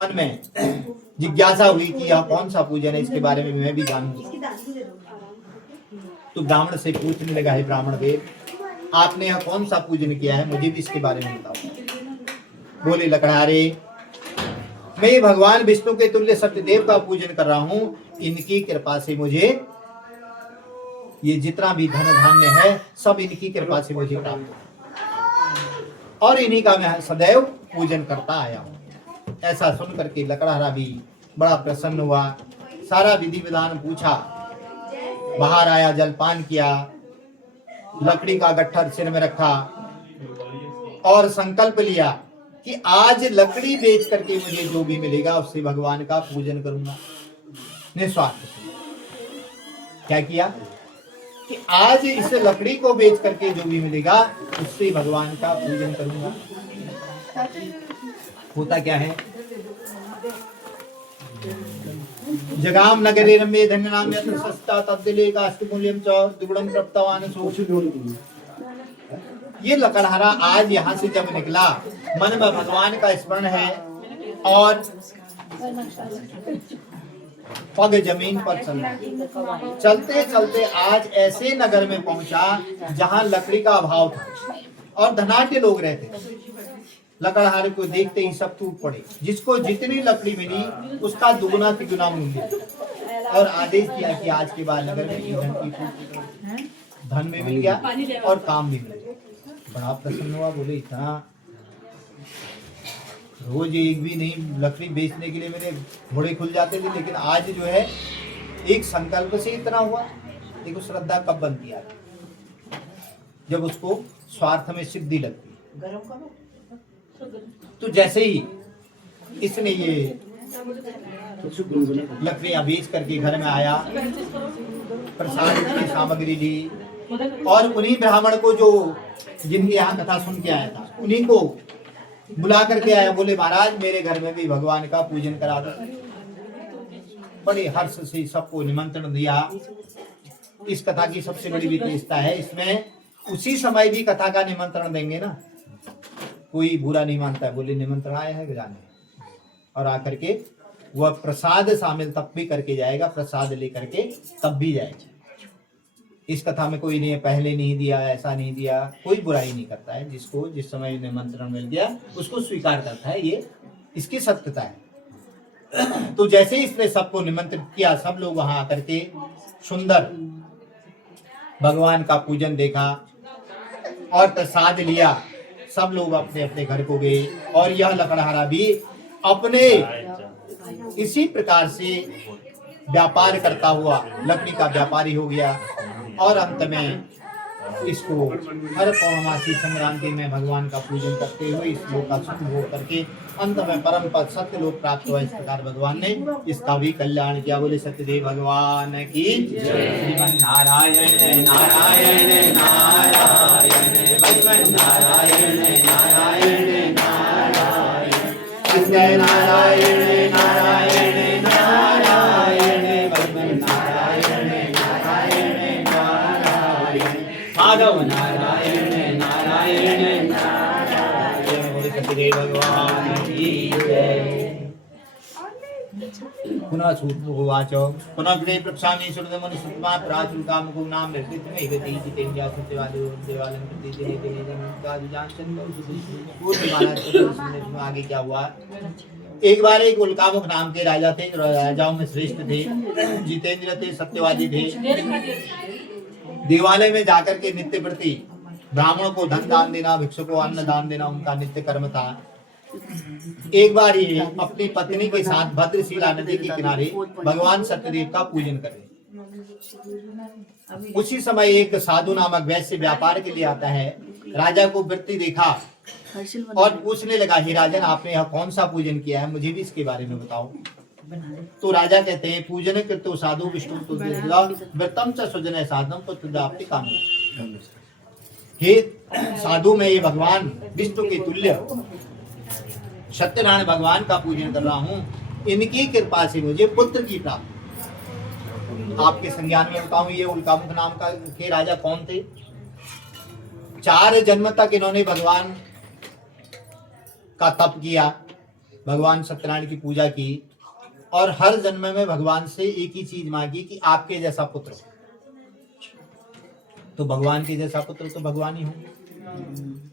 मन में जिज्ञासा हुई कि यह कौन सा पूजन है, इसके बारे में मैं भी जानूं। तो ब्राह्मण से पूछने लगा, है ब्राह्मण देव, आपने यह कौन सा पूजन किया है, मुझे भी इसके बारे में बताओ। बोले लकड़हारे, मैं भगवान विष्णु के तुल्य सत्यदेव का पूजन कर रहा हूँ। इनकी कृपा से मुझे ये जितना भी धन धान्य है सब इनकी कृपा से मुझे प्राप्त हो और इन्हीं का मैं सदैव पूजन करता आया हूँ। ऐसा सुन करके लकड़हारा भी बड़ा प्रसन्न हुआ। सारा विधि विधान पूछा, बाहर आया, जलपान किया, लकड़ी का गट्ठर सिर में रखा और संकल्प लिया कि आज लकड़ी बेच करके मुझे जो भी मिलेगा उससे भगवान का पूजन करूंगा। निस्वार्थ क्या किया कि आज इस लकड़ी को बेच करके जो भी मिलेगा उससे भगवान का पूजन करूंगा। होता क्या है, जगाम नगरे रम्ये धन्य नाम यत्र सस्ता तद्दिले कास्तु मूल्यम च दुगुणम प्राप्तवान सोचु। ये लकड़हारा आज यहाँ से जब निकला, मन में भगवान का स्मरण है और पग जमीन पर चल रहा। चलते चलते आज ऐसे नगर में पहुंचा जहां लकड़ी का अभाव था और धनाढ्य लोग रहते थे। लकड़हारे को देखते ही सब टूट पड़े। जिसको जितनी लकड़ी मिली उसका दुगुना तिगुना मूल्य, और आदेश दिया कि आज के बाद नगर में ईंधन की धन में मिल गया और काम भी मिल गया। बड़ा प्रसन्न हुआ, बोले इतना रोज एक भी नहीं लकड़ी बेचने के लिए मेरे घोड़े खुल जाते थे, लेकिन आज जो है एक संकल्प से इतना हुआ। देखो श्रद्धा कब बनती है, जब उसको स्वार्थ में सिद्धि लगती है। तो जैसे ही इसने ये लकड़ियां बेच करके घर में आया, प्रसाद की सामग्री ली और उन्हीं ब्राह्मण को जो जिनके यहाँ कथा सुन के आया था उन्हीं को बुला करके आया। बोले महाराज मेरे घर में भी भगवान का पूजन करा दो। बड़े हर्ष से सबको निमंत्रण दिया। इस कथा की सबसे बड़ी विशेषता है, इसमें उसी समय भी कथा का निमंत्रण देंगे ना, कोई बुरा नहीं मानता है। बोले निमंत्रण आया है जाने, और आकर के वह प्रसाद शामिल तब भी करके जाएगा, प्रसाद लेकर के तब भी जाएगा। इस कथा में कोई ने पहले नहीं दिया, ऐसा नहीं दिया, कोई बुराई नहीं करता है। जिसको जिस समय निमंत्रण मिल गया उसको स्वीकार करता है, ये इसकी सत्यता है। तो जैसे इसने सबको निमंत्रित किया, सब लोग वहां आकर के सुंदर भगवान का पूजन देखा और प्रसाद लिया। सब लोग अपने अपने घर को गए और यह लकड़हारा भी अपने इसी प्रकार से व्यापार करता हुआ लकड़ी का व्यापारी हो गया और अंत में इसको हर पौर्णमासी संक्रांति में भगवान का पूजन करते हुए इस लोक का सुख भोग करके अंत में परम पद सत्य लोक प्राप्त हुआ। इस प्रकार भगवान ने इसका भी कल्याण किया। बोले सत्यदेव भगवान की श्रीमन नारायण नारायण नारायण भगवान नारायण नारायण नारायण जय नारायण नारायण नारायण भगवान नारायण नारायण नारायण माधव नारायण नारायण नारायण। बोले सत्यदेव भगवान की जय। पुनः सूतुवाच पुनः गृहे प्रक्षामि सुरदमनुसुतमा प्राचुकामको नाम निर्कृतमेव ते जितेन्द्रिया सत्यवादो देवालयं प्रति दिने दिने जन्म। आगे क्या हुआ, एक बार एक उल्कामुख नाम के राजा थे, राजाओं में श्रेष्ठ थे, जितेंद्र थे, सत्यवादी थे। देवालय में जाकर के नित्य प्रति ब्राह्मणों को धन दान देना, भिक्षु को अन्न दान देना उनका नित्य कर्म था। एक बार ये अपनी पत्नी के साथ भद्रशिला नदी के किनारे भगवान सत्यदेव का पूजन करे। उसी समय एक साधु नामक वैश्य व्यापार के लिए आता है। राजा को वृत्ति देखा और पूछने लगा, हे राजन आपने यह कौन सा पूजन किया है, मुझे भी इसके बारे में बताओ। तो राजा कहते हैं, पूजन कृतो साधु विष्णु व्रतम च सुजन साधनम पुत्राप्ति कामना। हे साधु मैं ये भगवान विष्णु के तुल्य सत्यनारायण भगवान का पूजन कर रहा हूँ, इनकी कृपा से मुझे पुत्र की प्राप्ति। आपके संज्ञान में बताऊं, ये उल्कामुख नाम का के राजा कौन थे। 4 जन्म तक इन्होंने भगवान का तप किया, भगवान सत्यनारायण की पूजा की और हर जन्म में भगवान से एक ही चीज मांगी कि आपके जैसा पुत्र हो। तो भगवान के जैसा पुत्र तो भगवान ही होंगे।